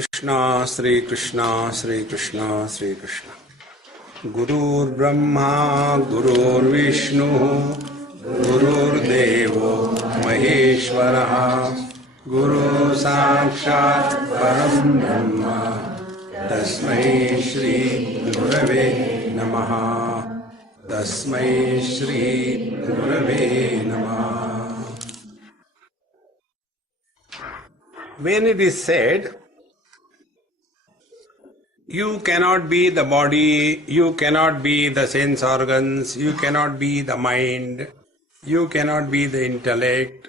श्री कृष्णा श्री कृष्णा श्री कृष्णा। गुरुर्ब्रह्मा गुरुर्विष्णु गुरुर्देवो महेश्वरः गुरु साक्षात् परं ब्रह्म तस्मै श्री गुरवे नमः। तस्मै श्री गुरवे नमः। When it is said, you cannot be the body, you cannot be the sense organs, you cannot be the mind, you cannot be the intellect,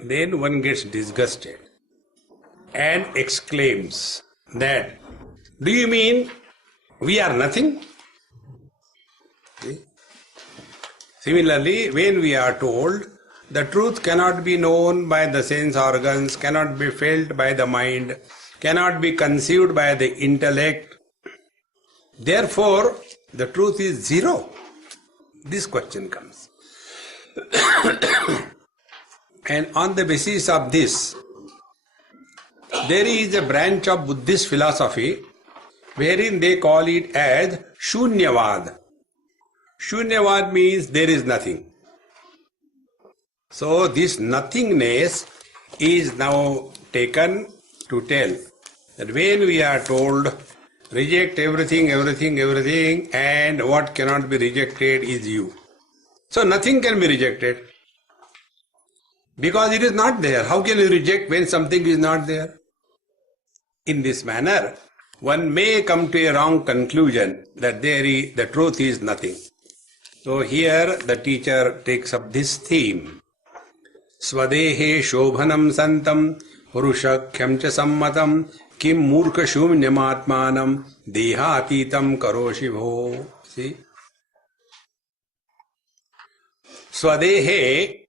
then one gets disgusted and exclaims that, do you mean we are nothing? See? Similarly, when we are told the truth cannot be known by the sense organs, cannot be felt by the mind, cannot be conceived by the intellect, therefore the truth is zero. This question comes. And on the basis of this, there is a branch of Buddhist philosophy wherein they call it as Shunyavad. Shunyavad means there is nothing. So this nothingness is now taken to tell that when we are told reject everything, everything, everything, and what cannot be rejected is you. So nothing can be rejected because it is not there. How can you reject when something is not there? In this manner, one may come to a wrong conclusion that the truth is nothing. So here the teacher takes up this theme. Swadehe shobhanam santam purushakyam cha sammatam kim murkha shunyamatmanam deha atitam karoshi bho. See? Swadehe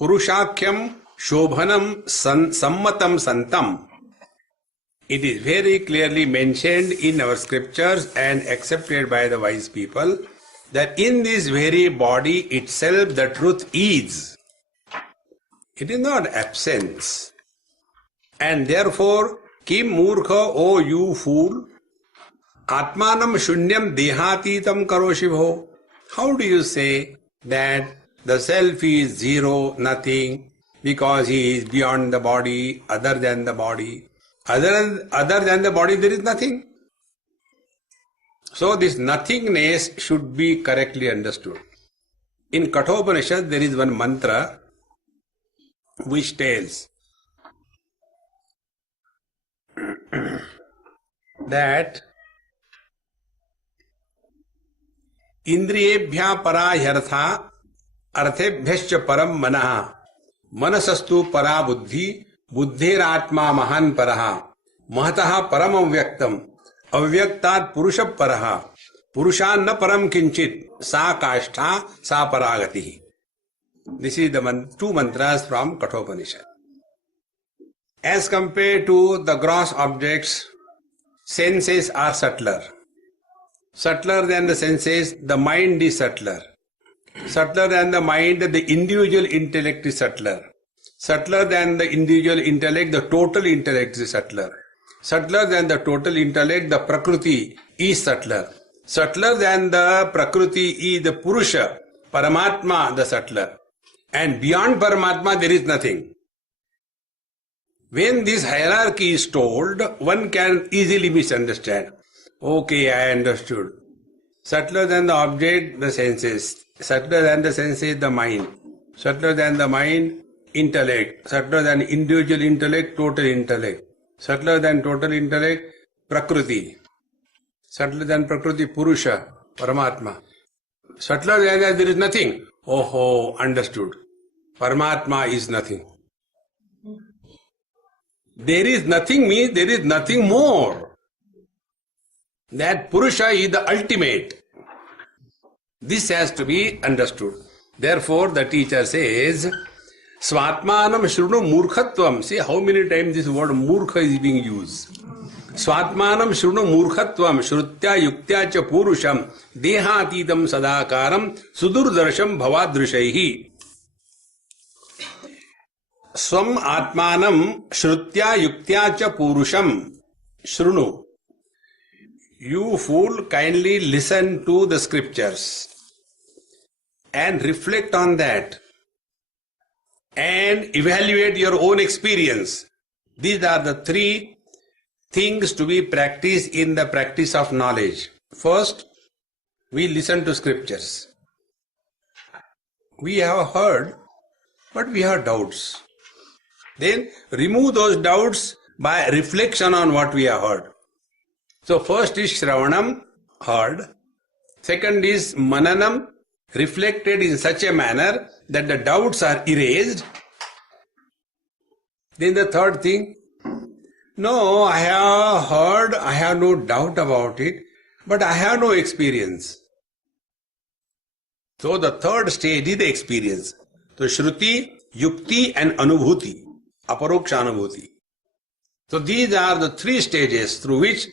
purushakyam shobhanam sammatam santam. It is very clearly mentioned in our scriptures and accepted by the wise people that in this very body itself the truth is. It is not absence. And therefore, Kim Murkha, O you fool, Atmanam Shunyam Dehatitam Karoshibho. How do you say that the self is zero, nothing, because he is beyond the body, other than the body? Other than the body there is nothing. So this nothingness should be correctly understood. In Kathopanishad there is one mantra which tells that Indriyebhya para yartha arthebhyascha param manaha manasastu para buddhi buddhiratma mahan paraha mahataha param avyaktam avyaktat purusha paraha purushan na param kinchit sa kashtha sa paragati. This is the two mantras from Kathopanishad. As compared to the gross objects, senses are subtler. Subtler than the senses, the mind is subtler. Subtler than the mind, the individual intellect is subtler. Subtler than the individual intellect, the total intellect is subtler. Subtler than the total intellect, the Prakriti is subtler. Subtler than the Prakriti is the Purusha, Paramatma, the subtler. And beyond Paramatma there is nothing. When this hierarchy is told, one can easily misunderstand. Okay, I understood. Subtler than the object, the senses. Subtler than the senses, the mind. Subtler than the mind, intellect. Subtler than individual intellect, total intellect. Subtler than total intellect, Prakriti. Subtler than Prakriti, Purusha, Paramatma. Subtler than that there is nothing. Oh, understood. Paramatma is nothing. There is nothing means there is nothing more. That Purusha is the ultimate. This has to be understood. Therefore, the teacher says, Swatmanam Shrunu Murkhatvam. See how many times this word Murkha is being used. Swatmanam Shrunu Murkhatvam Shrutya Yuktya Cha Purusham Dehatidam Sadakaram Sudurdarsham Bhavadrushaihi. Swam Atmanam Shrutya Yuktya cha Purusham Shrunu. You fool, kindly listen to the scriptures and reflect on that and evaluate your own experience. These are the three things to be practiced in the practice of knowledge. First, we listen to scriptures. We have heard, but we have doubts. Then remove those doubts by reflection on what we have heard. So first is Shravanam, heard. Second is Mananam, reflected in such a manner that the doubts are erased. Then the third thing, no, I have heard, I have no doubt about it, but I have no experience. So the third stage is the experience. So Shruti, Yukti and Anubhuti, Aparoksha Anubhuti. So these are the three stages through which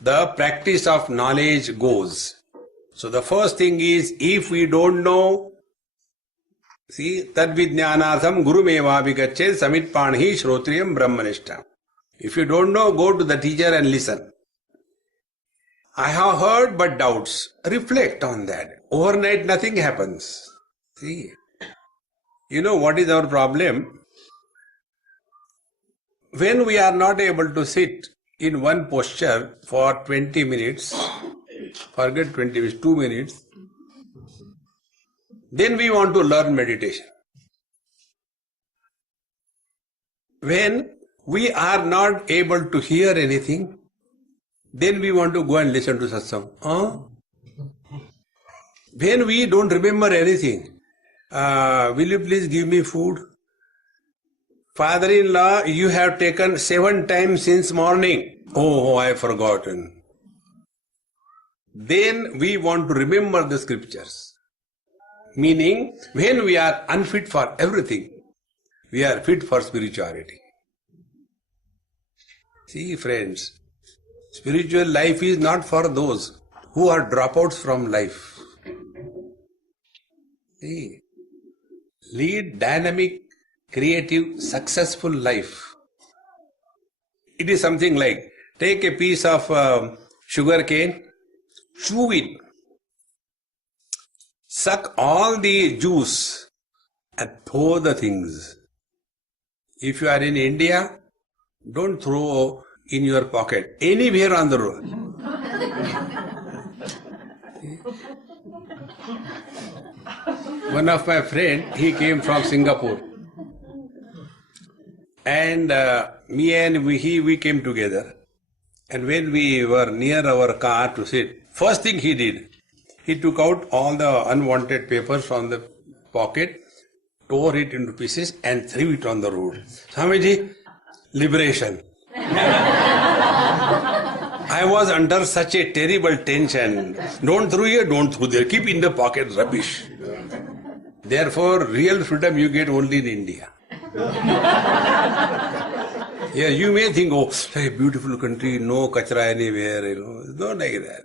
the practice of knowledge goes. So the first thing is, if we don't know, see, tadvidnyanartham gurumeva vigachet samitpanhi shrotriyam brahmanishtam. If you don't know, go to the teacher and listen. I have heard but doubts. Reflect on that. Overnight nothing happens. See, you know what is our problem? When we are not able to sit in one posture for 20 minutes, forget 20 minutes, 2 minutes, then we want to learn meditation. When we are not able to hear anything, then we want to go and listen to satsang. When we don't remember anything, will you please give me food? Father-in-law, you have taken 7 times since morning. Oh, I have forgotten. Then we want to remember the scriptures. Meaning, when we are unfit for everything, we are fit for spirituality. See, friends, spiritual life is not for those who are dropouts from life. See, lead dynamic, creative, successful life. It is something like, take a piece of sugar cane, chew it, suck all the juice and throw the things. If you are in India, don't throw in your pocket, anywhere on the road. One of my friend, he came from Singapore. And we came together. And when we were near our car to sit, first thing he did, he took out all the unwanted papers from the pocket, tore it into pieces and threw it on the road. Swamiji, liberation. I was under such a terrible tension. Don't throw here, don't throw there. Keep in the pocket, rubbish. Therefore, real freedom you get only in India. Yeah, you may think, oh, a beautiful country, no kachra anywhere, It's not like that.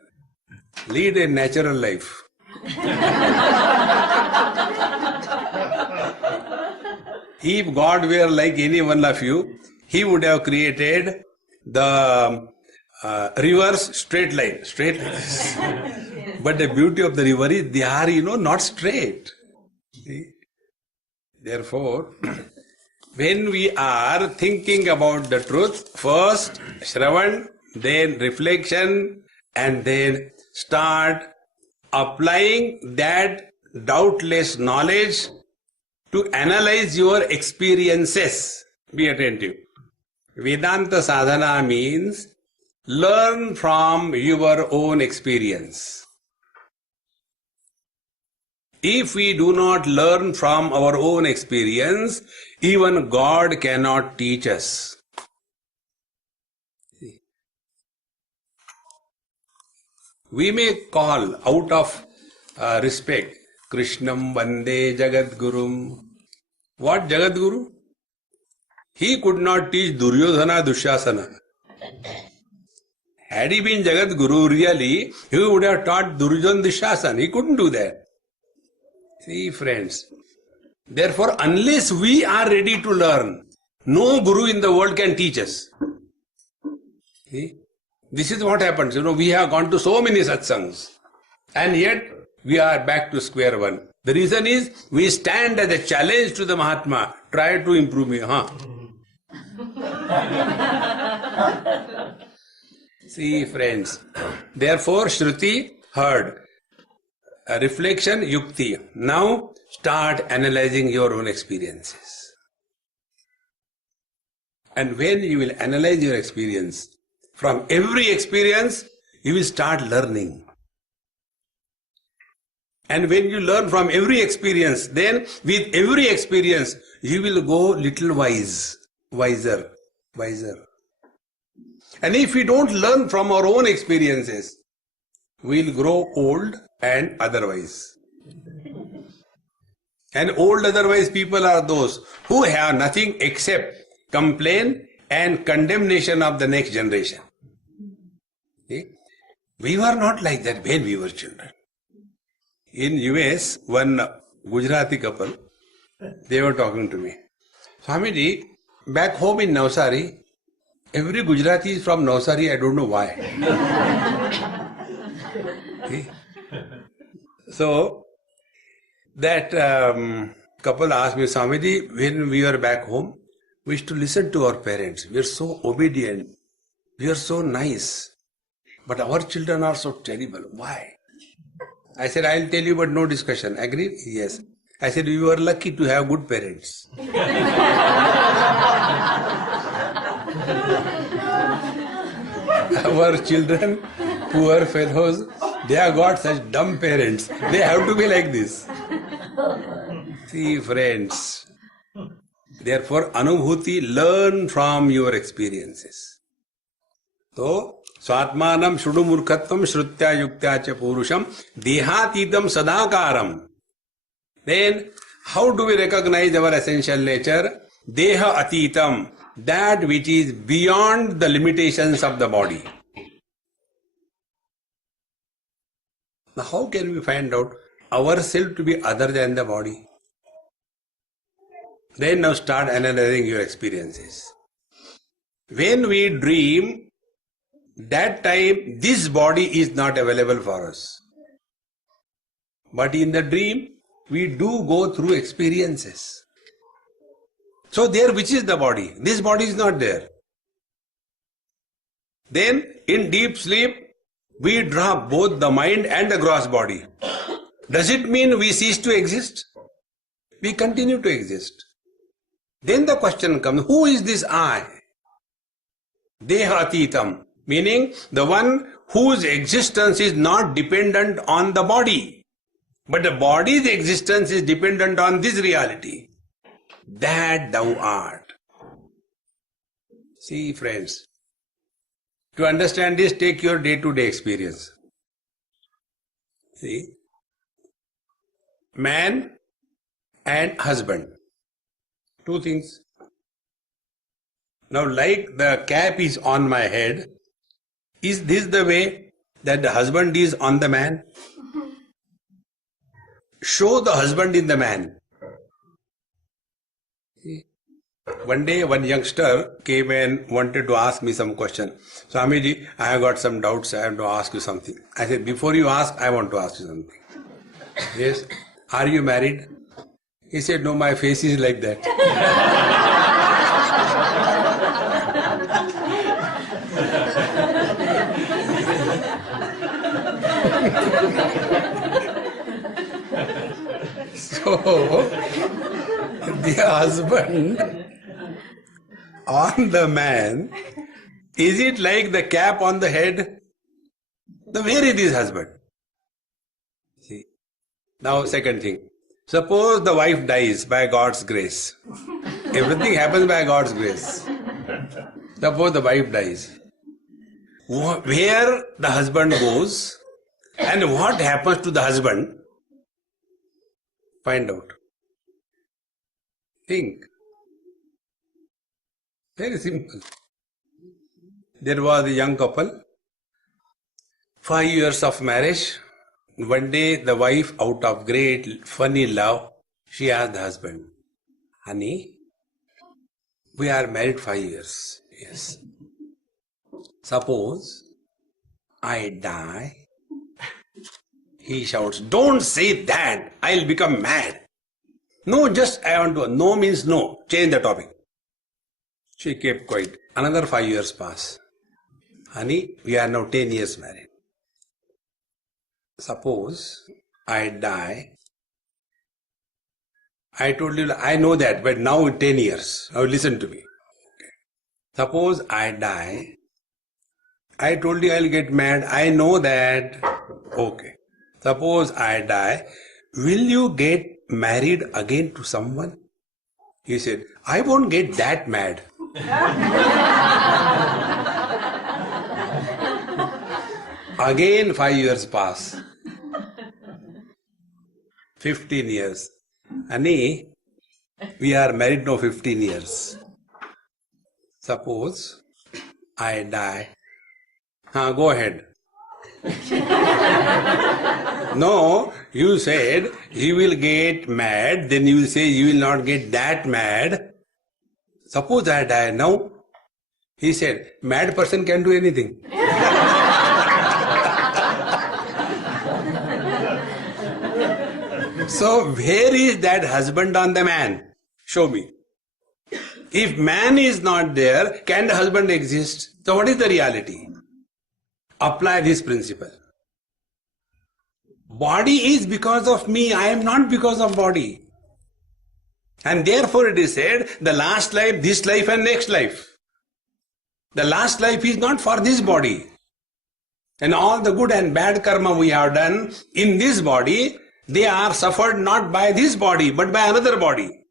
Lead a natural life. If God were like any one of you, He would have created the reverse straight line. But the beauty of the river is they are, not straight. See? Therefore, when we are thinking about the truth, first Shravan, then reflection, and then start applying that doubtless knowledge to analyze your experiences. Be attentive. Vedanta sadhana means learn from your own experience. If we do not learn from our own experience, even God cannot teach us. We may call out of respect, Krishnam Vande Jagadgurum. What Jagadguru? He could not teach Duryodhana Dushasana. Had he been Jagadguru really, he would have taught Duryodhana Dushasana. He couldn't do that. See, friends, Therefore, unless we are ready to learn, no guru in the world can teach us. See? This is what happens. We have gone to so many satsangs, and yet we are back to square one. The reason is we stand as a challenge to the Mahatma. Try to improve me, huh? See, friends. Therefore, Shruti heard. Reflection, Yukti. Now start analyzing your own experiences. And when you will analyze your experience, from every experience, you will start learning. And when you learn from every experience, then with every experience, you will go little wiser. And if we don't learn from our own experiences, we will grow old and otherwise. And old otherwise people are those who have nothing except complaint and condemnation of the next generation. See? We were not like that when we were children. In US, one Gujarati couple, they were talking to me. Swamiji, back home in Navsari, every Gujarati is from Navsari, I don't know why. See? So, that couple asked me, Swamiji, when we were back home, we used to listen to our parents. We are so obedient. We are so nice. But our children are so terrible. Why? I said, I'll tell you, but no discussion. Agree? Yes. I said, you are lucky to have good parents. Our children, poor fellows, they have got such dumb parents. They have to be like this. See, friends. Therefore, Anubhuti, learn from your experiences. So, Swatmanam Shudumurkhatvam Shrutya Yuktya Cha Purusham Dehatitam Sadakaram. Then, how do we recognize our essential nature? Deha Atitam, that which is beyond the limitations of the body. Now, how can we find out ourselves to be other than the body? Then now start analyzing your experiences. When we dream, that time this body is not available for us. But in the dream, we do go through experiences. So there, which is the body? This body is not there. Then in deep sleep, we drop both the mind and the gross body. Does it mean we cease to exist? We continue to exist. Then the question comes, who is this I? Deha Atitam, meaning the one whose existence is not dependent on the body, but the body's existence is dependent on this reality. That thou art. See, friends, to understand this, take your day-to-day experience. See, man and husband. Two things. Now, like the cap is on my head, is this the way that the husband is on the man? Show the husband in the man. See? One day, one youngster came and wanted to ask me some question. Swamiji, I have got some doubts, I have to ask you something. I said, before you ask, I want to ask you something. Yes, are you married? He said, no, my face is like that. So, the husband on the man, is it like the cap on the head? Now, where is this husband? See. Now, second thing. Suppose the wife dies by God's grace. Everything happens by God's grace. Suppose the wife dies. Where the husband goes and what happens to the husband? Find out. Think. Very simple. There was a young couple, 5 years of marriage. One day the wife, out of great funny love, She asked the husband, honey, we are married 5 years. Yes. Suppose I die. He shouts, don't say that. I'll become mad. No, just I want to. No means no. Change the topic. She kept quiet. Another 5 years pass. Honey, we are now 10 years married. Suppose I die. I told you, I know that, but now 10 years. Now listen to me. Suppose I die. I told you I'll get mad. I know that. Okay. Suppose I die. Will you get married again to someone? He said, I won't get that mad. Again 5 years pass. 15 years. Honey, we are married now 15 years. Suppose I die. Go ahead. No, you said you will get mad, then you say you will not get that mad. Suppose I die now. He said, mad person can do anything. So where is that husband on the man? Show me. If man is not there, can the husband exist? So what is the reality? Apply this principle. Body is because of me, I am not because of body. And therefore it is said, the last life, this life and next life. The last life is not for this body. And all the good and bad karma we have done in this body, they are suffered not by this body, but by another body.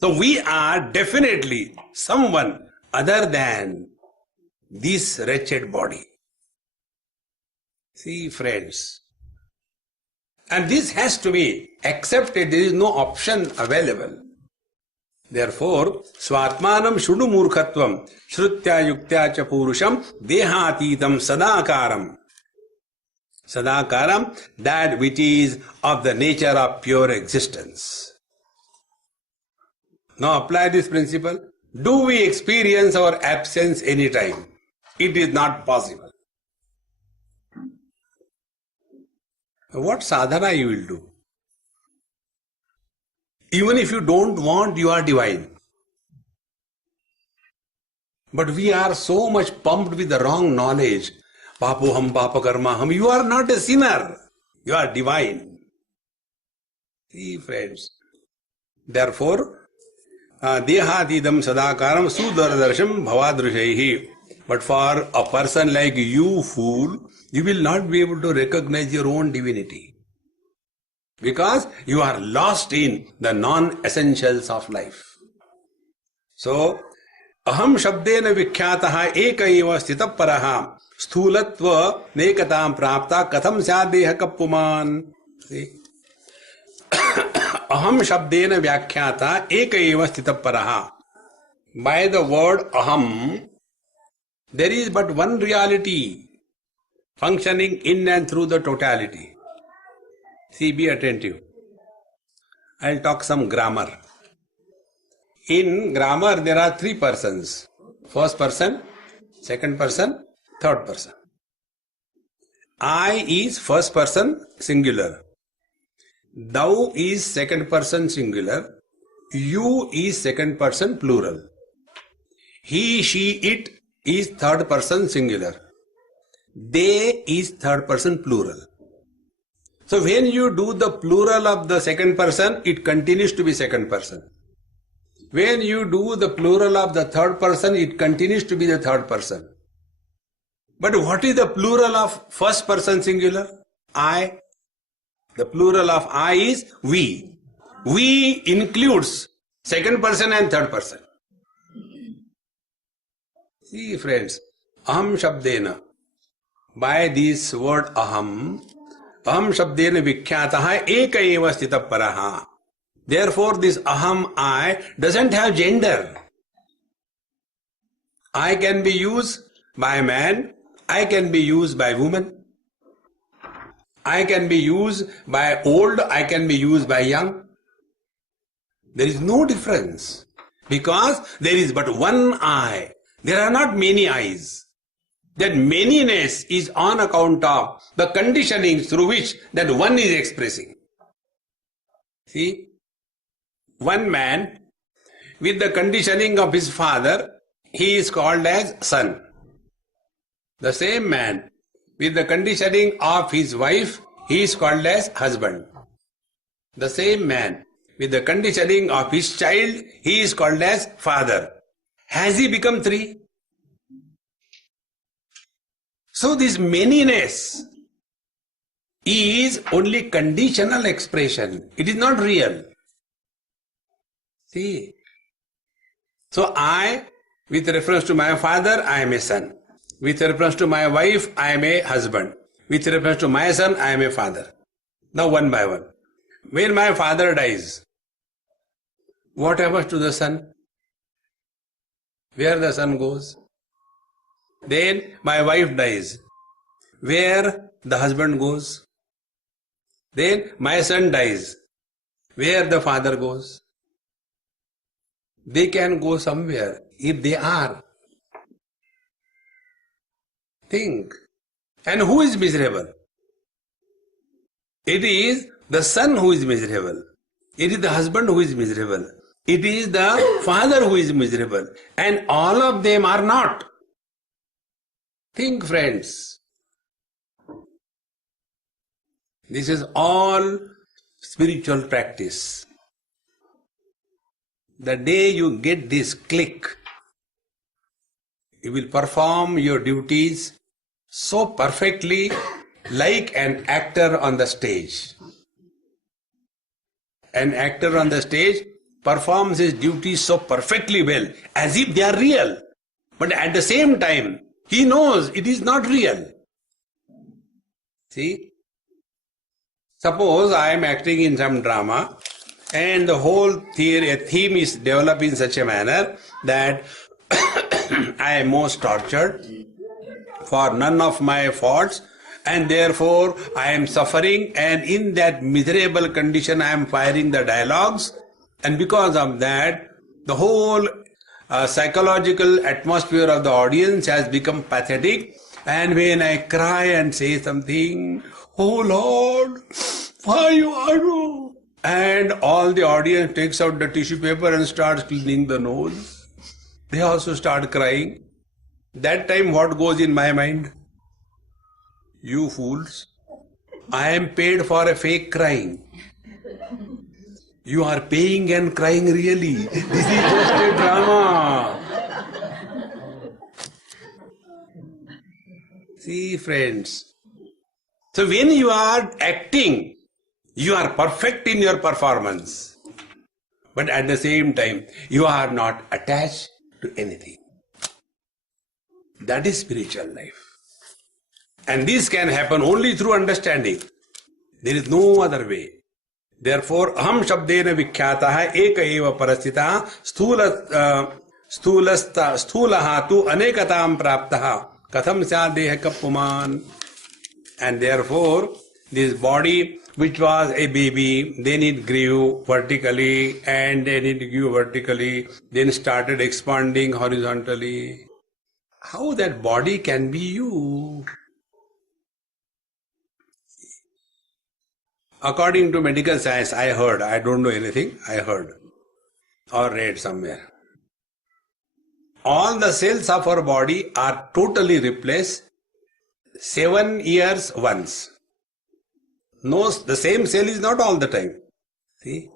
So we are definitely someone other than this wretched body. See, friends. And this has to be accepted. There is no option available. Therefore, Swatmanam Shudu Murkhatvam Shrutya Yuktya Cha Purusham Dehatitam Sadakaram. Sadakaram, that which is of the nature of pure existence. Now apply this principle. Do we experience our absence any time? It is not possible. What sadhana you will do? Even if you don't want, you are divine. But we are so much pumped with the wrong knowledge. Papoham, papakarmaham. You are not a sinner. You are divine. See, friends. Therefore, dehadidam sadakaram sudardarsham bhavadrushaihi. But for a person like you, fool, you will not be able to recognize your own divinity. Because you are lost in the non-essentials of life. So, aham shabdena vikhyataha eka eva sthitaparaha sthulatva nekatam prapta katham syadeha kappuman. See? Aham shabdena vyakhyata eka eva sthitaparaha. By the word aham, there is but one reality functioning in and through the totality. See, be attentive. I'll talk some grammar. In grammar, there are three persons. First person, second person, third person. I is first person singular. Thou is second person singular. You is second person plural. He, she, it is third person singular. They is third person plural. So when you do the plural of the second person, it continues to be second person. When you do the plural of the third person, it continues to be the third person. But what is the plural of first person singular? I. The plural of I is we. We includes second person and third person. See, friends, aham shabdena. By this word aham shabdena vikhyataha eka eva sthitaparaha. Therefore, this aham, I, doesn't have gender. I can be used by man, I can be used by woman, I can be used by old, I can be used by young. There is no difference because there is but one eye. There are not many eyes. That manyness is on account of the conditioning through which that one is expressing. See, one man with the conditioning of his father, he is called as son. The same man with the conditioning of his wife, he is called as husband. The same man with the conditioning of his child, he is called as father. Has he become three? So this manyness is only conditional expression. It is not real. See. So I, with reference to my father, I am a son. With reference to my wife, I am a husband. With reference to my son, I am a father. Now one by one. When my father dies, what happens to the son? Where the son goes? Then my wife dies. Where the husband goes? Then my son dies. Where the father goes? They can go somewhere if they are. Think. And who is miserable? It is the son who is miserable. It is the husband who is miserable. It is the father who is miserable. And all of them are not. Think, friends. This is all spiritual practice. The day you get this click, you will perform your duties so perfectly like an actor on the stage. An actor on the stage performs his duties so perfectly well, as if they are real. But at the same time, he knows it is not real. See? Suppose I am acting in some drama and the whole theme is developed in such a manner that I am most tortured for none of my faults, and therefore I am suffering, and in that miserable condition I am firing the dialogues, and because of that the whole psychological atmosphere of the audience has become pathetic, and when I cry and say something, "Oh Lord, why you are so?" and all the audience takes out the tissue paper and starts cleaning the nose, they also start crying. That time what goes in my mind? You fools, I am paid for a fake crying. You are paying and crying really. This is just a drama. See, friends. So when you are acting, you are perfect in your performance. But at the same time, you are not attached to anything. That is spiritual life. And this can happen only through understanding. There is no other way. Therefore, aham shabdena vikhyatah eka eva parastitah sthulaha tu anekatam praptah katham syad deha kapuman. And therefore, this body which was a baby, then it grew vertically, and then it grew vertically, then started expanding horizontally. How that body can be you? According to medical science, I heard, I don't know anything, I heard or read somewhere. All the cells of our body are totally replaced 7 years once. No, the same cell is not all the time. See?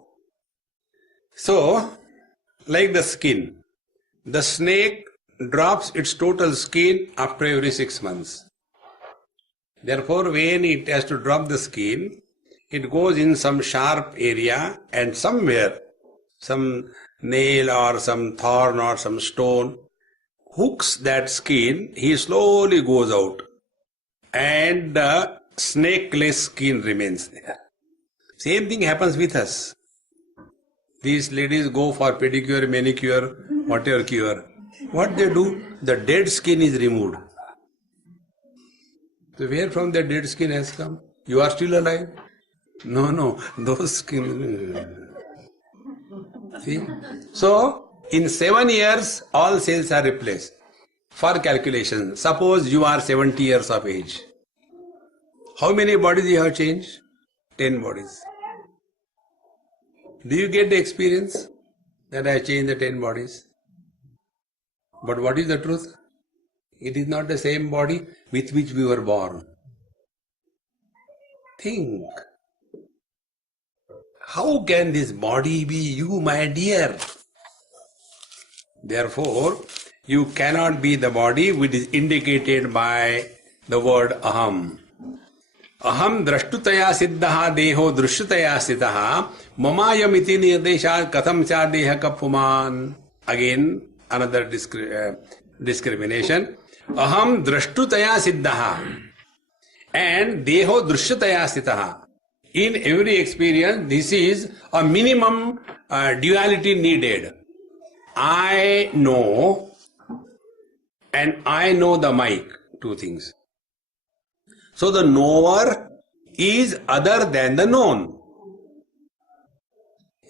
So, like the skin, the snake drops its total skin after every 6 months. Therefore, when it has to drop the skin, it goes in some sharp area, and somewhere, some nail or some thorn or some stone hooks that skin, he slowly goes out, and the snakeless skin remains there. Same thing happens with us. These ladies go for pedicure, manicure, whatever cure. What they do? The dead skin is removed. So where from the dead skin has come? You are still alive? No, those skin. See? So, in 7 years, all cells are replaced. For calculation, suppose you are 70 years of age. How many bodies you have changed? 10 bodies. Do you get the experience that I changed the 10 bodies? But what is the truth? It is not the same body with which we were born. Think. How can this body be you, my dear? Therefore, you cannot be the body which is indicated by the word aham. Aham drashtutaya siddhaha deho drishtutaya sthitaha mamayam iti nirdeshat katham cha deha kapuman. Again, another discrimination. Aham drashtutaya siddhaha and deho drishtutaya sthitaha. In every experience, this is a minimum duality needed. I know and I know the mic, two things. So the knower is other than the known.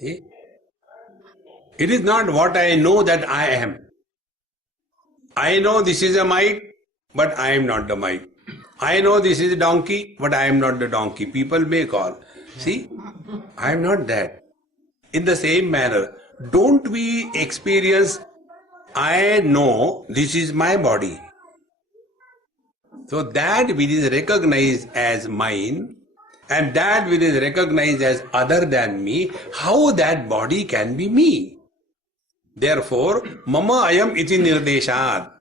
It is not what I know that I am. I know this is a mic, but I am not the mic. I know this is a donkey, but I am not the donkey. People may call. See, I am not that. In the same manner, don't we experience, I know this is my body. So that which is recognized as mine and that which is recognized as other than me, how that body can be me? Therefore, mama ayam iti nirdeshat.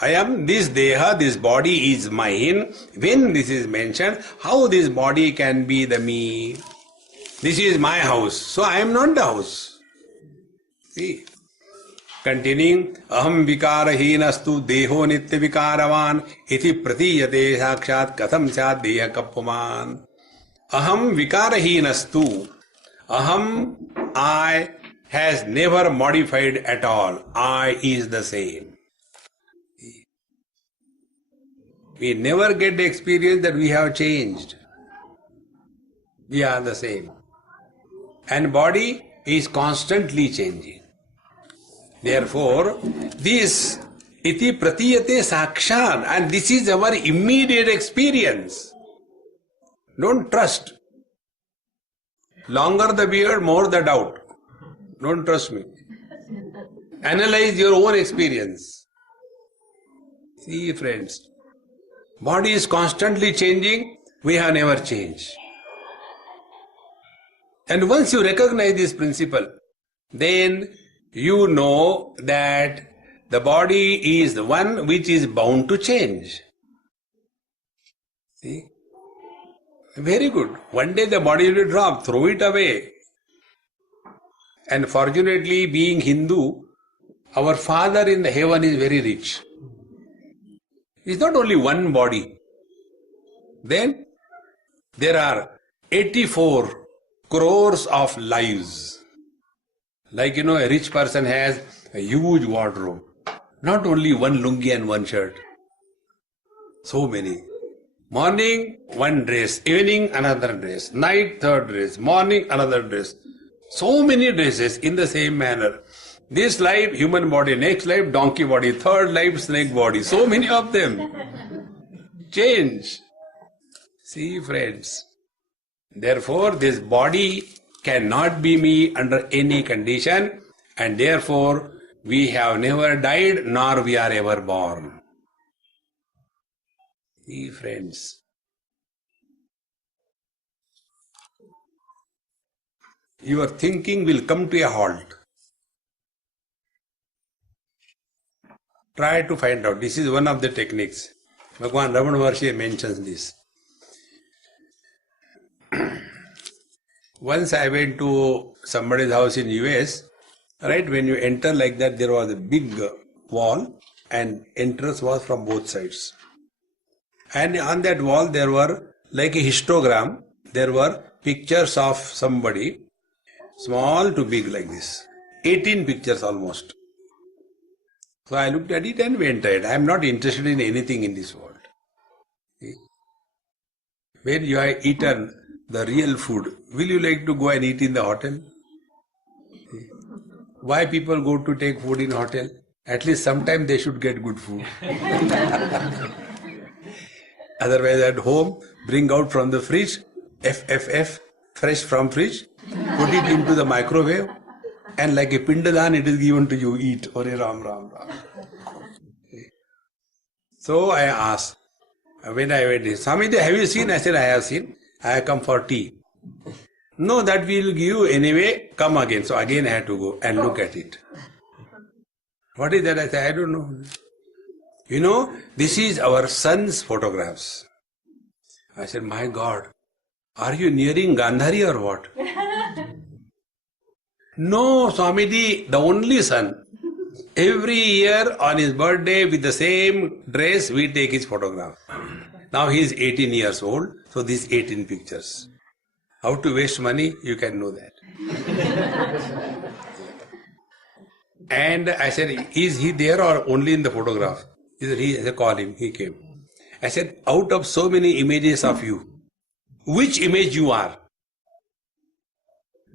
I am this deha, this body is mine. When this is mentioned, how this body can be the me? This is my house, so I am not the house. See? Continuing, aham vikarahinastu deho nitya vikaravan iti pratiyate sakshat katham sat deha kapuman. Aham vikarahinastu. Aham, I, has never modified at all. I is the same. We never get the experience that we have changed. We are the same. And body is constantly changing. Therefore, this iti pratiyate sakshat, and this is our immediate experience. Don't trust. Longer the beard, more the doubt. Don't trust me. Analyze your own experience. See, friends, body is constantly changing, we have never changed. And once you recognize this principle, then you know that the body is the one which is bound to change. See? Very good. One day the body will drop, throw it away. And fortunately, being Hindu, our Father in the heaven is very rich. It's not only one body. Then there are 84 crores of lives. Like, a rich person has a huge wardrobe. Not only one lungi and one shirt. So many. Morning, one dress. Evening, another dress. Night, third dress. Morning, another dress. So many dresses in the same manner. This life, human body. Next life, donkey body. Third life, snake body. So many of them. Change. See, friends. Therefore, this body cannot be me under any condition, and therefore we have never died nor we are ever born. See, friends. Your thinking will come to a halt. Try to find out. This is one of the techniques. Bhagavan Ramana Maharshi mentions this. Once I went to somebody's house in US, right, when you enter like that, there was a big wall and entrance was from both sides. And on that wall there were, like a histogram, there were pictures of somebody, small to big like this. 18 pictures almost. So I looked at it and went ahead. I am not interested in anything in this world. See? When you have eaten the real food, will you like to go and eat in the hotel? Why people go to take food in hotel? At least sometime they should get good food. Otherwise at home, bring out from the fridge, FFF, fresh from fridge, put it into the microwave, and like a pindadan it is given to you, eat. Ore Ram Ram Ram. So I asked, when I went in, Swamiji, have you seen? I said, I have seen. I have come for tea. No, that we will give you anyway, come again. So again I had to go and look at it. What is that? I said, I don't know. You know, this is our son's photographs. I said, my God, are you nearing Gandhari or what? No, Swamiji, the only son. Every year on his birthday with the same dress, we take his photograph. Now he is 18 years old, so these 18 pictures. How to waste money, you can know that. And I said, is he there or only in the photograph? He said, I said, call him, he came. I said, out of so many images of you, which image you are?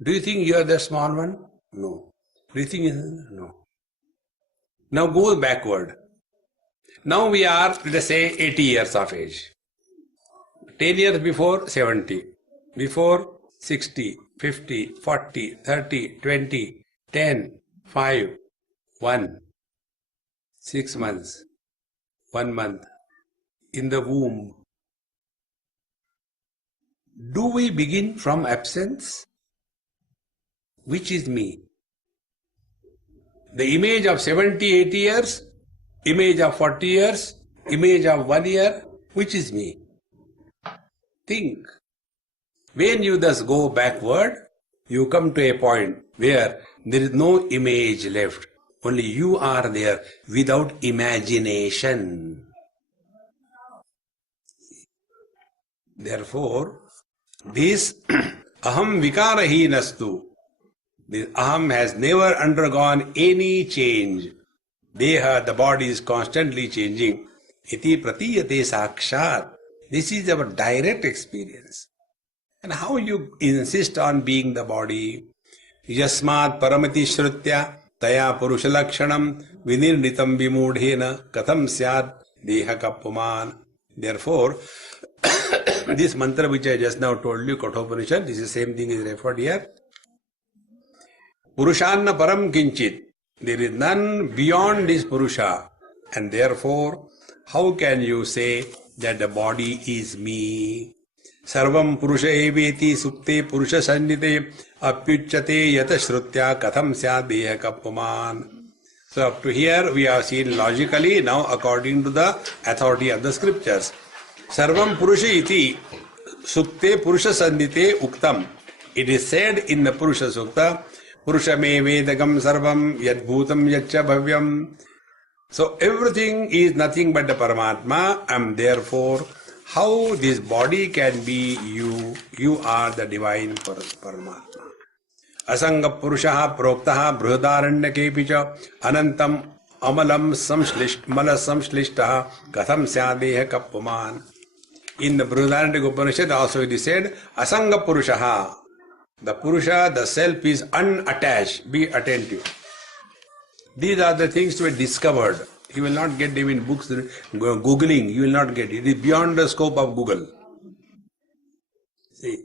Do you think you are the small one? No. Do you think no? Now go backward. Now we are, let us say, 80 years of age. 10 years before, 70. Before, 60, 50, 40, 30, 20, 10, 5, 1, 6 months, 1 month, in the womb. Do we begin from absence? Which is me? The image of 70, 80 years, image of 40 years, image of 1 year, which is me? Think. When you thus go backward, you come to a point where there is no image left. Only you are there without imagination. Therefore, this aham vikarahi this aham has never undergone any change. Deha, the body is constantly changing. Iti pratiyate sakshat. This is our direct experience. And how you insist on being the body? Yasmat paramati shrutya taya purushalakshanam vinirnitam vimudhena katham syad deha kappuman. Therefore, this mantra which I just now told you, Kathopanishad, this is the same thing is referred here. Purushanna param kinchit. There is none beyond this Purusha. And therefore, how can you say that the body is me? Sarvam Purusha eveti supte Purusha sannite apyuchyate yata shrutya katham syad deha kappuman. So up to here we have seen logically, now according to the authority of the scriptures. Sarvam Purusha iti sukte Purusha sannite uktam. It is said in the Purusha Sukta, Purusha me vedagam sarvam yadbhutam yaccha bhavyam. So everything is nothing but the Paramatma, and therefore how this body can be you? You are the divine Paramatma. Asanga Purushaha Proktaha Bruhadaranya Kepicha Anantam Amalam Mala Samshlishtaha Katham Syadeha Kappuman. In the Bruhadaranya Upanishad also it is said, Asanga Purushaha. The Purusha, the self is unattached. Be attentive. These are the things to be discovered. You will not get them in books, Googling, you will not get it. It is beyond the scope of Google. See,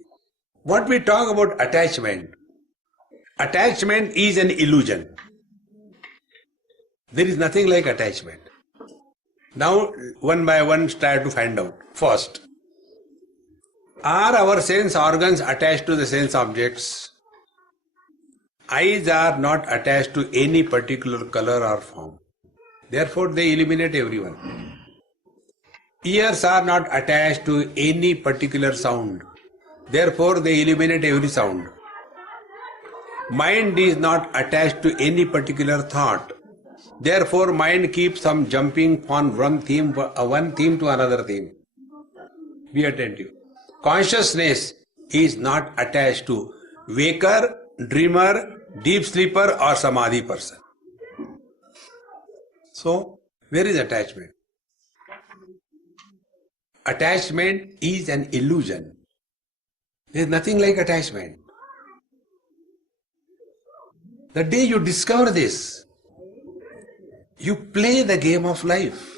what we talk about attachment. Attachment is an illusion. There is nothing like attachment. Now, one by one, try to find out. First, are our sense organs attached to the sense objects? Eyes are not attached to any particular color or form. Therefore, they eliminate everyone. Ears are not attached to any particular sound. Therefore, they eliminate every sound. Mind is not attached to any particular thought. Therefore, mind keeps on jumping on one theme to another theme. Be attentive. Consciousness is not attached to waker, dreamer, deep sleeper or samadhi person. So, where is attachment? Attachment is an illusion. There is nothing like attachment. The day you discover this, you play the game of life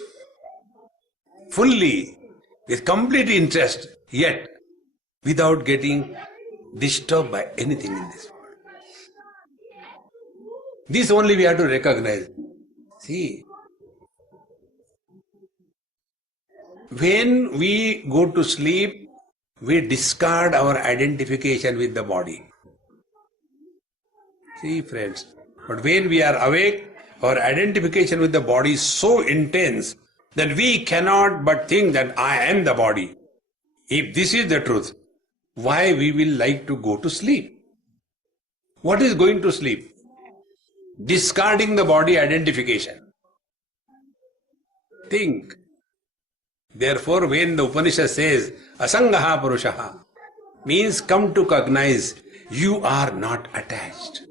fully, with complete interest, yet without getting disturbed by anything in this world. This only we have to recognize. See, when we go to sleep, we discard our identification with the body. See, friends, but when we are awake, our identification with the body is so intense that we cannot but think that I am the body. If this is the truth, why we will like to go to sleep? What is going to sleep? Discarding the body identification. Think. Therefore, when the Upanishad says, Asangaha Purushaha, means come to cognize you are not attached.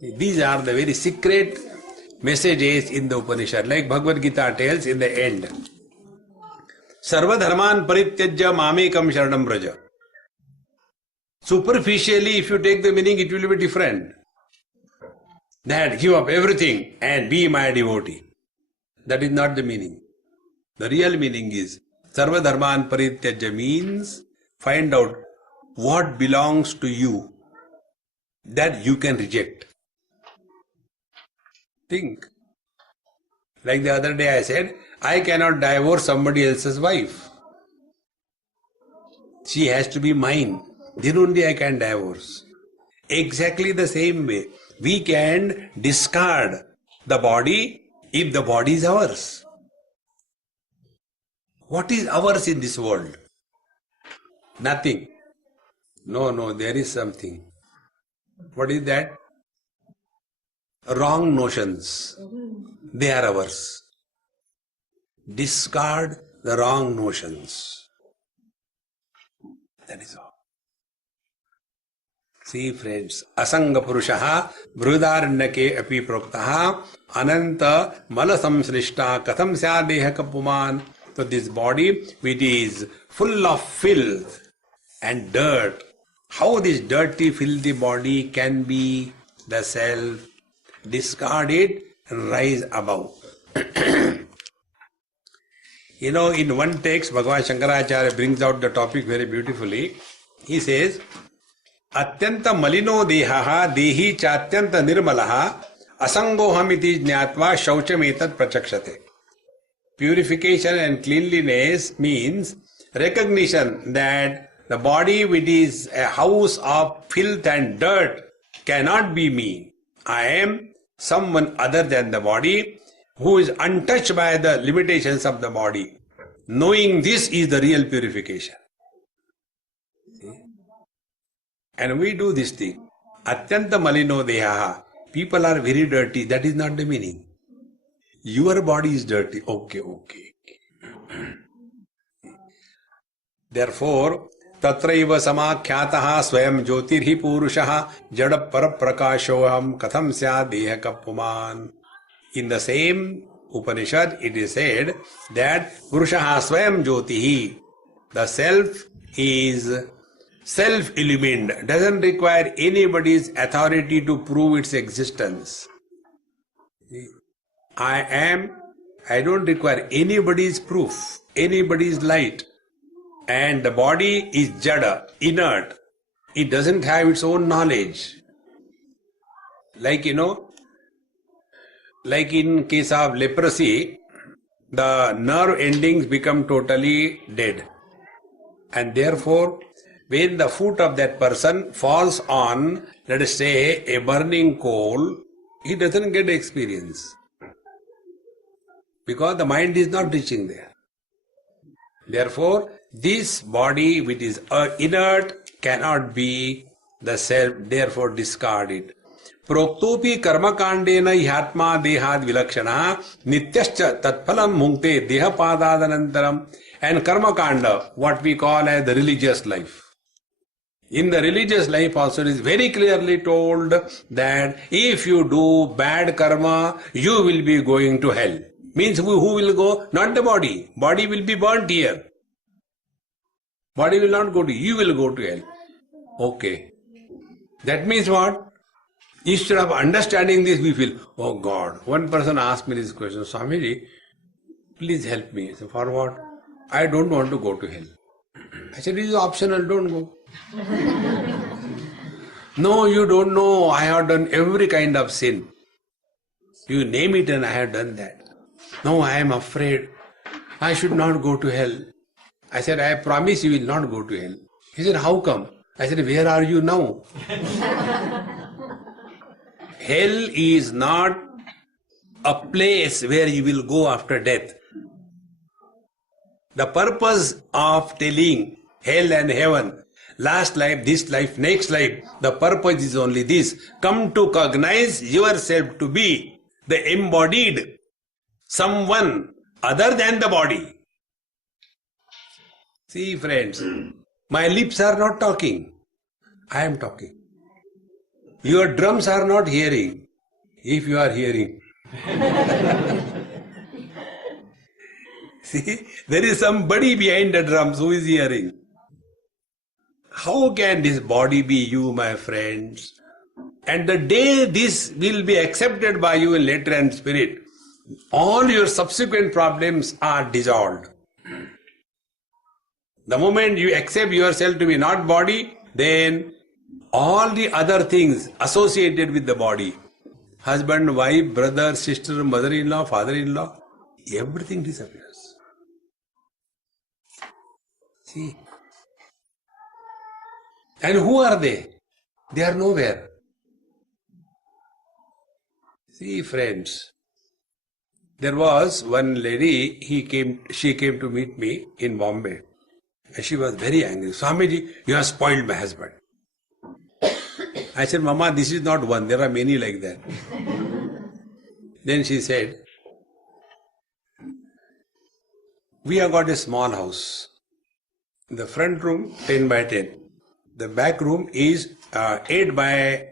These are the very secret messages in the Upanishad. Like Bhagavad Gita tells in the end, Sarva dharman parityajya mamekam sharanam braja. Superficially, if you take the meaning, it will be different. That give up everything and be my devotee. That is not the meaning. The real meaning is Sarva dharman parityajya means find out what belongs to you that you can reject. Think. Like the other day I said, I cannot divorce somebody else's wife. She has to be mine. Then only I can divorce. Exactly the same way, we can discard the body if the body is ours. What is ours in this world? Nothing. No, there is something. What is that? Wrong notions. They are ours. Discard the wrong notions. That is all. See, friends, Asanga Purushaha Brudaranyake api proktaha Ananta Mala Samsrishta Katham Syadeha Kapuman. So this body, which is full of filth and dirt, how this dirty, filthy body can be the self? Discard it and rise above. In one text, Bhagavan Shankaracharya brings out the topic very beautifully. He says, Atyanta malino dehaha dehi chatyanta nirmalaha asangohamiti jnatva shauchametat prachakshate. Purification and cleanliness means recognition that the body, which is a house of filth and dirt, cannot be me. I am someone other than the body who is untouched by the limitations of the body. Knowing this is the real purification. See? And we do this thing. Atyanta malino dehaha. People are very dirty. That is not the meaning. Your body is dirty. Okay. Therefore, tatraiva samakhyataha swayam jyotirhi purushaha jada paraprakashoham katham sya deha kapuman. In the same Upanishad, it is said that purushaha swayam jyotihi, the self is self-illumined, doesn't require anybody's authority to prove its existence. I don't require anybody's proof, anybody's light. And the body is jada, inert. It doesn't have its own knowledge. Like in case of leprosy, the nerve endings become totally dead. And therefore, when the foot of that person falls on, let us say, a burning coal, he doesn't get experience. Because the mind is not reaching there. Therefore, this body which is inert cannot be the self, therefore discard it. Proktopi karma kandena yhatma dehad vilakshana nityascha tatphalam mungte deha padadanantaram. And karma kanda, what we call as the religious life. In the religious life also it is very clearly told that if you do bad karma, you will be going to hell. Means who will go? Not the body. Body will be burnt here. Body will not go to, you will go to hell. Okay. That means what? Instead of understanding this, we feel, oh God. One person asked me this question, Swamiji, please help me. I said, for what? I don't want to go to hell. I said, it is optional, don't go. No, you don't know. I have done every kind of sin. You name it and I have done that. No, I am afraid. I should not go to hell. I said, I promise you will not go to hell. He said, how come? I said, where are you now? Hell is not a place where you will go after death. The purpose of telling hell and heaven, last life, this life, next life, the purpose is only this. Come to cognize yourself to be the embodied someone other than the body. See, friends, my lips are not talking. I am talking. Your drums are not hearing. If you are hearing. See, there is somebody behind the drums who is hearing. How can this body be you, my friends? And the day this will be accepted by you in letter and spirit, all your subsequent problems are dissolved. The moment you accept yourself to be not body, then all the other things associated with the body, husband, wife, brother, sister, mother-in-law, father-in-law, everything disappears. See? And who are they? They are nowhere. See, friends, there was one lady, she came to meet me in Bombay. And she was very angry. Swamiji, you have spoiled my husband. I said, Mama, this is not one. There are many like that. Then she said, we have got a small house. The front room, 10 by 10. The back room is 8 by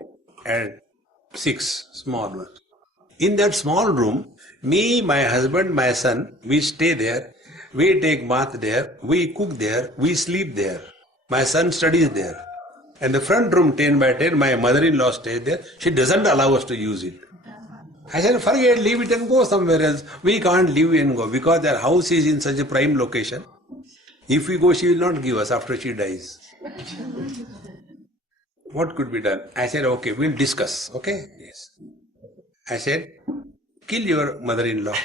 6, small one. In that small room, me, my husband, my son, we stay there. We take bath there, we cook there, we sleep there. My son studies there. And the front room 10 by 10, my mother-in-law stays there. She doesn't allow us to use it. I said, forget, leave it and go somewhere else. We can't leave and go because their house is in such a prime location. If we go, she will not give us after she dies. What could be done? I said, okay, we'll discuss. Okay? Yes. I said, kill your mother-in-law.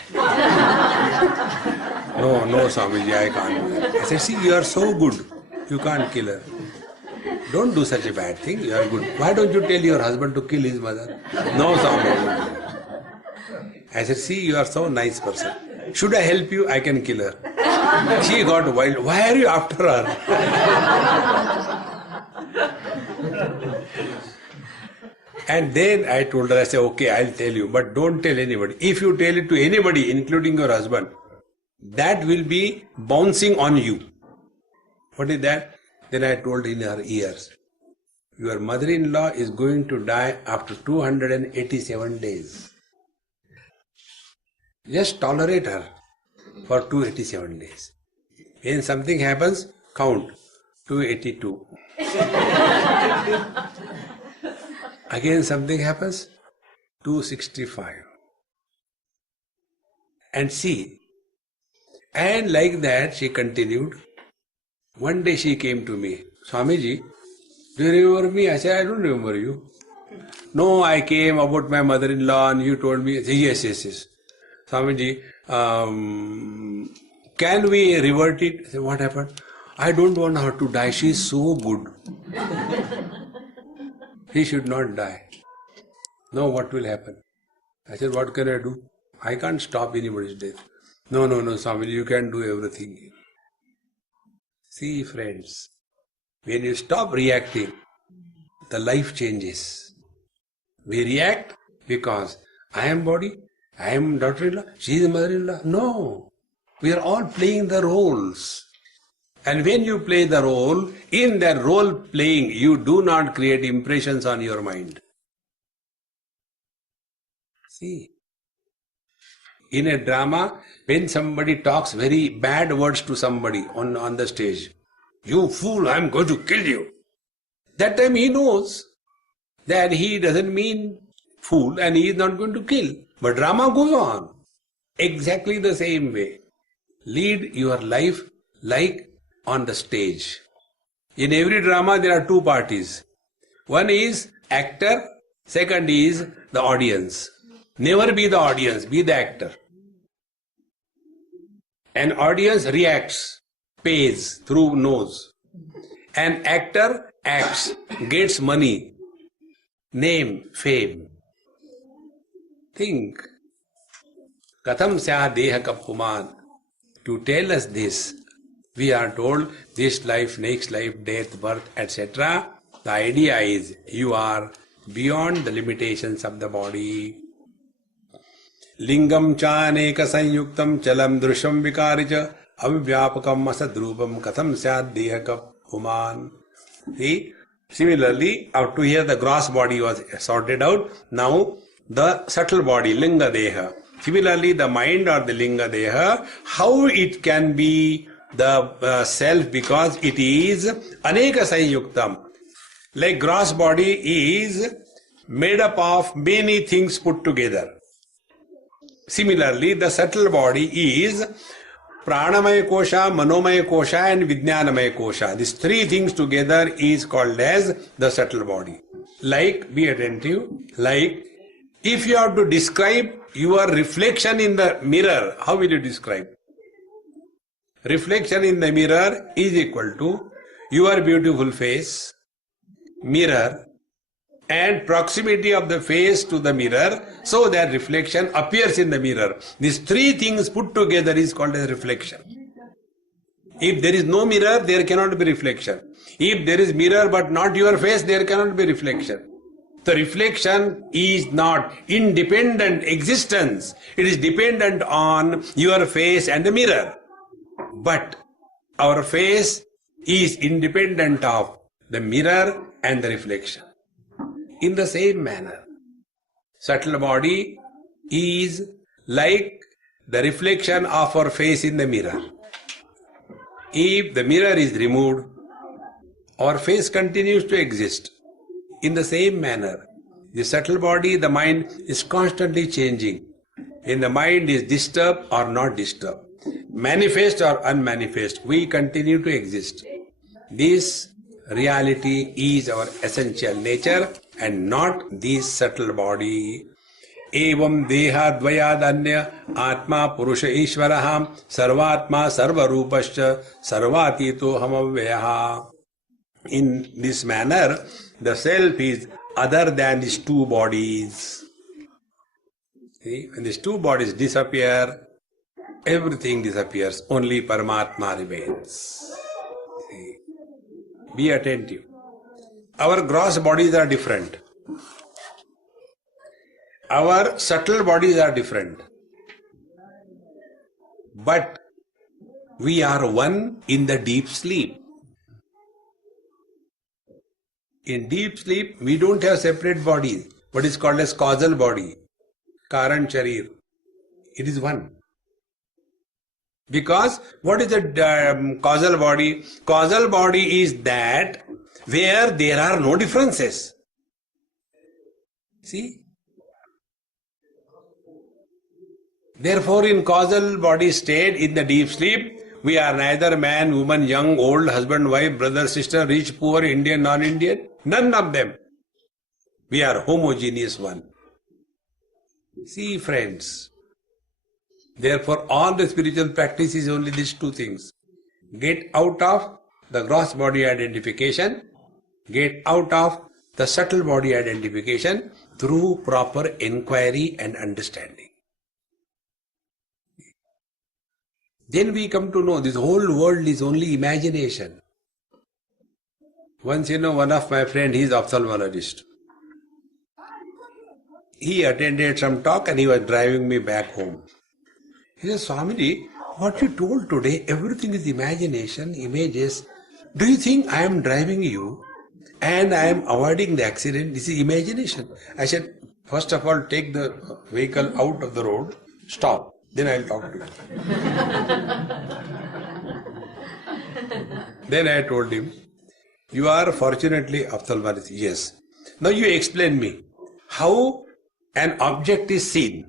No, Swamiji, I can't do that. I said, see, you are so good. You can't kill her. Don't do such a bad thing. You are good. Why don't you tell your husband to kill his mother? No, Swamiji. I said, see, you are so nice person. Should I help you? I can kill her. She got wild. Why are you after her? And then I told her, I said, okay, I'll tell you, but don't tell anybody. If you tell it to anybody, including your husband, that will be bouncing on you. What is that? Then I told in her ears, your mother-in-law is going to die after 287 days. Just tolerate her for 287 days. When something happens, count 282. Again something happens, 265. And see, and like that she continued. One day she came to me, Swamiji, do you remember me? I said, I don't remember you. No, I came about my mother-in-law and you told me. I said, yes. Swamiji, can we revert it? I said, what happened? I don't want her to die. She is so good. He should not die. No, what will happen? I said, what can I do? I can't stop anybody's death. No, Swamiji, you can do everything. See, friends, when you stop reacting, the life changes. We react because I am body, I am daughter-in-law, she is mother-in-law. No, we are all playing the roles. And when you play the role, in that role playing, you do not create impressions on your mind. See, in a drama, when somebody talks very bad words to somebody on the stage, you fool, I am going to kill you. That time he knows that he doesn't mean fool and he is not going to kill. But drama goes on. Exactly the same way. Lead your life like on the stage. In every drama there are two parties. One is actor, second is the audience. Never be the audience, be the actor. An audience reacts, pays through nose. An actor acts, gets money, name, fame. Think. Katham sya deha kapuman. To tell us this, we are told this life, next life, death, birth, etc. The idea is you are beyond the limitations of the body. Lingam cha aneka sanyuktam chalam drusham vikaricha avivyapakam asadrupam katham syad dehaka puman. See, similarly, up to here the gross body was sorted out. Now the subtle body, linga deha. Similarly, the mind or the linga deha, how it can be the self, because it is aneka sanyuktam. Like gross body is made up of many things put together. Similarly, the subtle body is pranamaya kosha, manomaya kosha and vijnanamaya kosha. These three things together is called as the subtle body. Like, be attentive, like if you have to describe your reflection in the mirror, how will you describe? Reflection in the mirror is equal to your beautiful face, mirror, and proximity of the face to the mirror, so that reflection appears in the mirror. These three things put together is called as reflection. If there is no mirror, there cannot be reflection. If there is mirror but not your face, there cannot be reflection. The reflection is not independent existence. It is dependent on your face and the mirror. But our face is independent of the mirror and the reflection. In the same manner, subtle body is like the reflection of our face in the mirror. If the mirror is removed, our face continues to exist. In the same manner, the subtle body, the mind, is constantly changing. When the mind is disturbed or not disturbed, manifest or unmanifest, we continue to exist. This reality is our essential nature and not this subtle body. Evam deha dvayadanya atma purusha ishvaraha sarvatma sarvarupascha sarvatito hamavyaha. In this manner, the self is other than these two bodies. See, when these two bodies disappear, everything disappears, only Paramatma remains. See, be attentive. Our gross bodies are different. Our subtle bodies are different. But we are one in the deep sleep. In deep sleep, we don't have separate bodies. What is called as causal body, Karan Sharir. It is one. Because what is the causal body? Causal body is that where there are no differences. See? Therefore, in causal body state, in the deep sleep, we are neither man, woman, young, old, husband, wife, brother, sister, rich, poor, Indian, non-Indian. None of them. We are homogeneous one. See, friends. Therefore, all the spiritual practice is only these two things. Get out of the gross body identification. Get out of the subtle body identification through proper inquiry and understanding. Then we come to know this whole world is only imagination. Once, one of my friends, he is ophthalmologist. He attended some talk and he was driving me back home. He said, Swamiji, what you told today, everything is imagination, images. Do you think I am driving you and I am avoiding the accident? This is imagination. I said, first of all, take the vehicle out of the road, stop. Then I will talk to you. Then I told him, you are fortunately ophthalmologist. Yes. Now you explain me how an object is seen.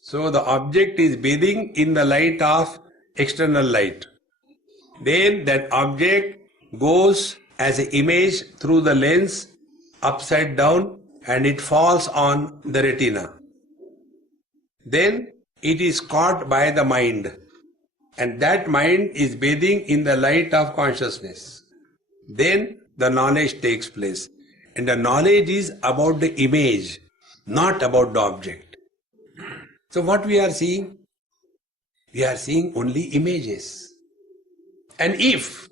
So the object is bathing in the light of external light. Then that object goes as an image through the lens upside down and it falls on the retina. Then it is caught by the mind, and that mind is bathing in the light of consciousness. Then the knowledge takes place, and the knowledge is about the image, not about the object. So what we are seeing? We are seeing only images. And if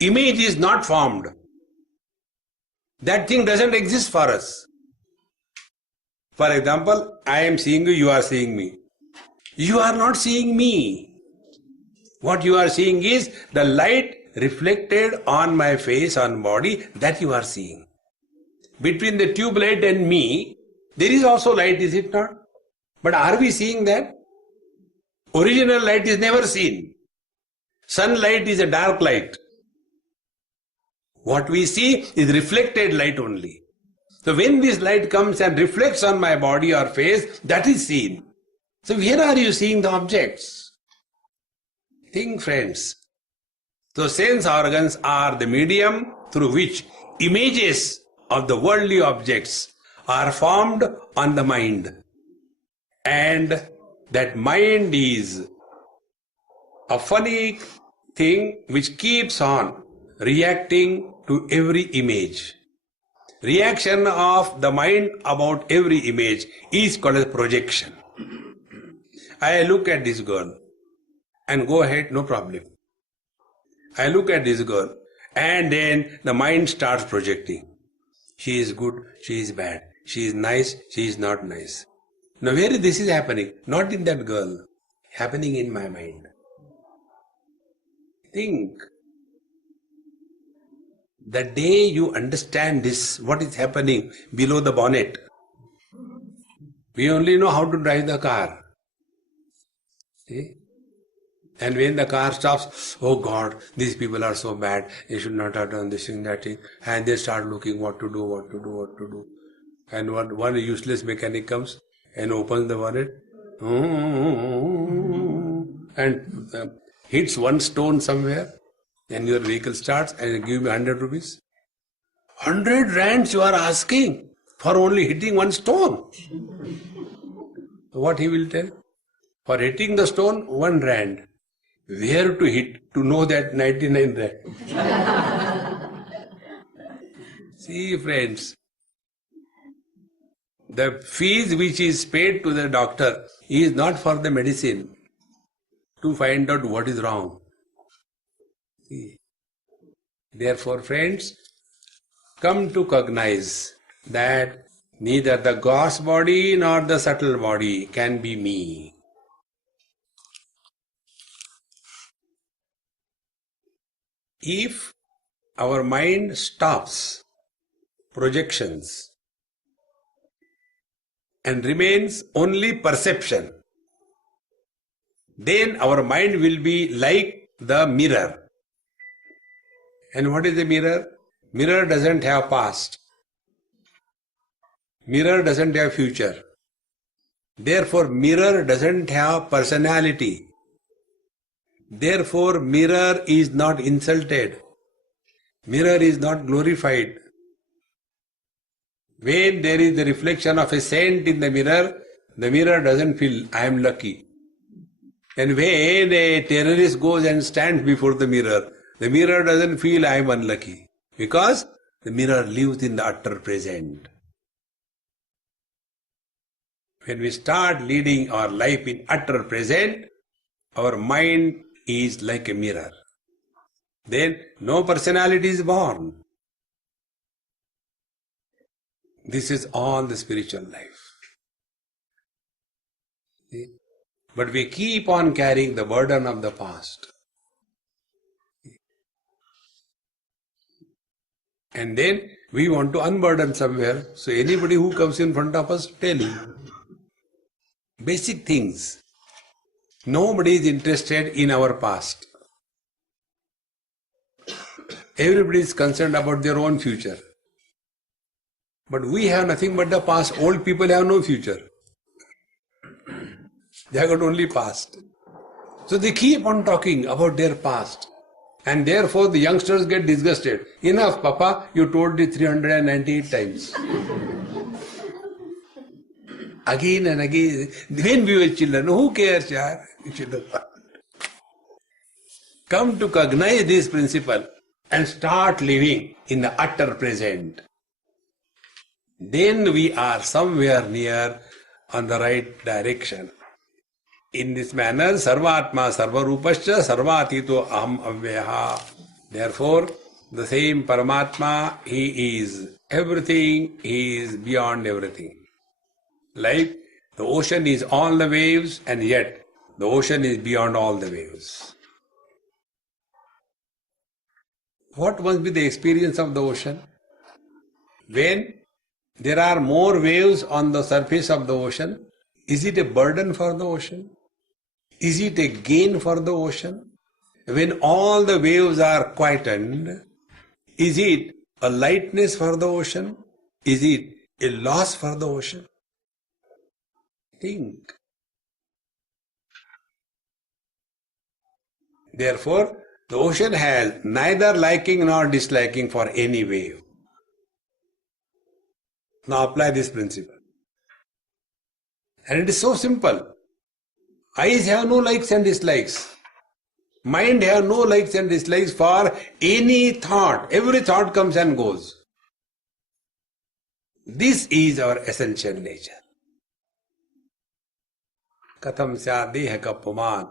image is not formed, that thing doesn't exist for us. For example, I am seeing you, you are seeing me. You are not seeing me. What you are seeing is the light reflected on my face, on body, that you are seeing. Between the tube light and me, there is also light, is it not? But are we seeing that? Original light is never seen. Sunlight is a dark light. What we see is reflected light only. So when this light comes and reflects on my body or face, that is seen. So where are you seeing the objects? Think, friends. So sense organs are the medium through which images of the worldly objects are formed on the mind. And that mind is a funny thing which keeps on reacting to every image. Reaction of the mind about every image is called as projection. I look at this girl and go ahead, no problem. I look at this girl and then the mind starts projecting. She is good, she is bad. She is nice, she is not nice. Now where this is happening? Not in that girl, happening in my mind. Think. The day you understand this, what is happening below the bonnet, we only know how to drive the car. See? And when the car stops, oh God, these people are so bad, they should not have done this thing, that thing, and they start looking what to do. And one useless mechanic comes and opens the bonnet and hits one stone somewhere, and your vehicle starts and give me 100 rupees. 100 rands you are asking for only hitting one stone. What he will tell? For hitting the stone, 1 rand. Where to hit to know that 99 rand? See, friends, the fees which is paid to the doctor is not for the medicine, to find out what is wrong. See. Therefore, friends, come to cognize that neither the gross body nor the subtle body can be me. If our mind stops projections and remains only perception, then our mind will be like the mirror. And what is the mirror? Mirror doesn't have past. Mirror doesn't have future. Therefore, mirror doesn't have personality. Therefore, mirror is not insulted. Mirror is not glorified. When there is the reflection of a saint in the mirror doesn't feel, I am lucky. And when a terrorist goes and stands before the mirror doesn't feel I am unlucky. Because the mirror lives in the utter present. When we start leading our life in utter present, our mind is like a mirror. Then no personality is born. This is all the spiritual life. See? But we keep on carrying the burden of the past. And then we want to unburden somewhere. So anybody who comes in front of us, tell him. Basic things. Nobody is interested in our past. Everybody is concerned about their own future. But we have nothing but the past. Old people have no future. They have got only past. So they keep on talking about their past. And therefore the youngsters get disgusted. Enough, Papa, you told it 398 times. Again and again. When we were children, who cares, yaar? Come to cognize this principle and start living in the utter present. Then we are somewhere near on the right direction. In this manner, Sarvatma Sarvarupascha Sarvatito Aham Avyaha. Therefore, the same Paramatma, he is everything, he is beyond everything. Like the ocean is all the waves, and yet the ocean is beyond all the waves. What must be the experience of the ocean? When there are more waves on the surface of the ocean, is it a burden for the ocean? Is it a gain for the ocean? When all the waves are quietened, is it a lightness for the ocean? Is it a loss for the ocean? Think. Therefore, the ocean has neither liking nor disliking for any wave. Now apply this principle. And it is so simple. Eyes have no likes and dislikes. Mind have no likes and dislikes for any thought. Every thought comes and goes. This is our essential nature. Katham sya deha ka puman.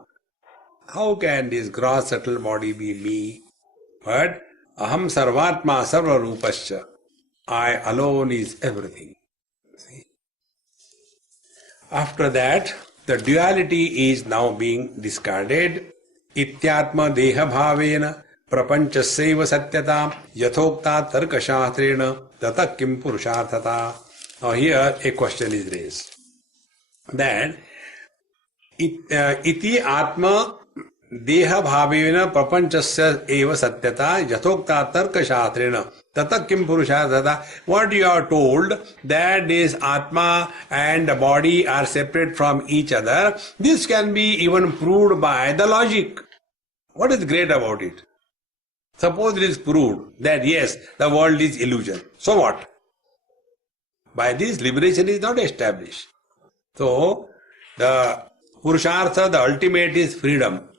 How can this gross subtle body be me? But aham sarvatma sarva rupascha. I alone is everything. See? After that, the duality is now being discarded. Ityatma deha bhavena prapanchasaiva satyata yathokta tarka shastrena tata kim purusharthata. Now here a question is raised. That iti atma deha bhavena prapanchasya eva satyata yathokta tarka shastrena tata kim purusharthata. What you are told that this atma and the body are separate from each other, this can be even proved by the logic. What is great about it? Suppose it is proved that yes, the world is illusion. So what? By this, liberation is not established. So, the purushartha, the ultimate is freedom.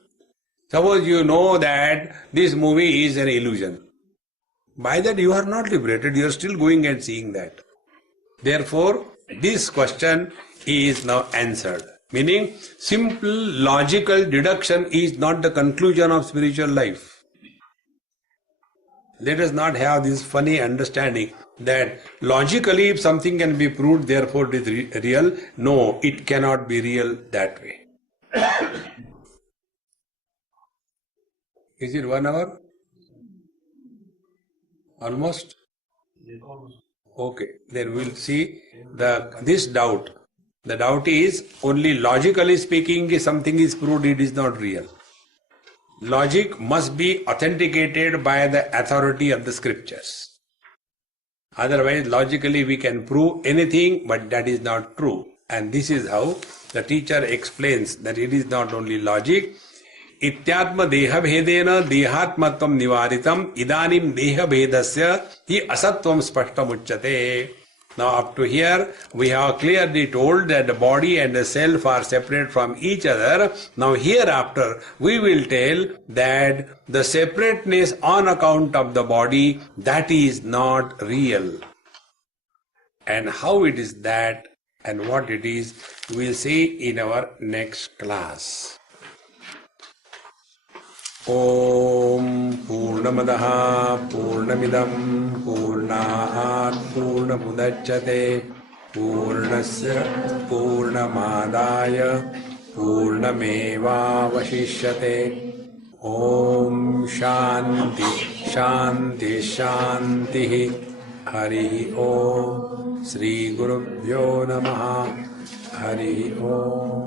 Suppose you know that this movie is an illusion. By that you are not liberated, you are still going and seeing that. Therefore, this question is now answered. Meaning, simple logical deduction is not the conclusion of spiritual life. Let us not have this funny understanding that logically if something can be proved, therefore it is real. No, it cannot be real that way. Is it 1 hour? Almost? Okay, then we'll see this doubt. The doubt is only logically speaking, if something is proved, it is not real. Logic must be authenticated by the authority of the scriptures. Otherwise, logically we can prove anything, but that is not true. And this is how the teacher explains that it is not only logic. Ityatma deha bhedena dehatmatvam nivaritam idanim deha bhedasya hi asatvam spashtam uchyate. Now up to here we have clearly told that the body and the self are separate from each other. Now hereafter we will tell that the separateness on account of the body, that is not real. And how it is that and what it is, we will see in our next class. Om Purnamadaha Purnamidam Purnahat Purnamudachyate Purnasya Purnamadaya Purnameva Vashishyate. Om Shanti Shanti Shanti. Hari Om. Sri Gurubhyo Namaha. Hari Om.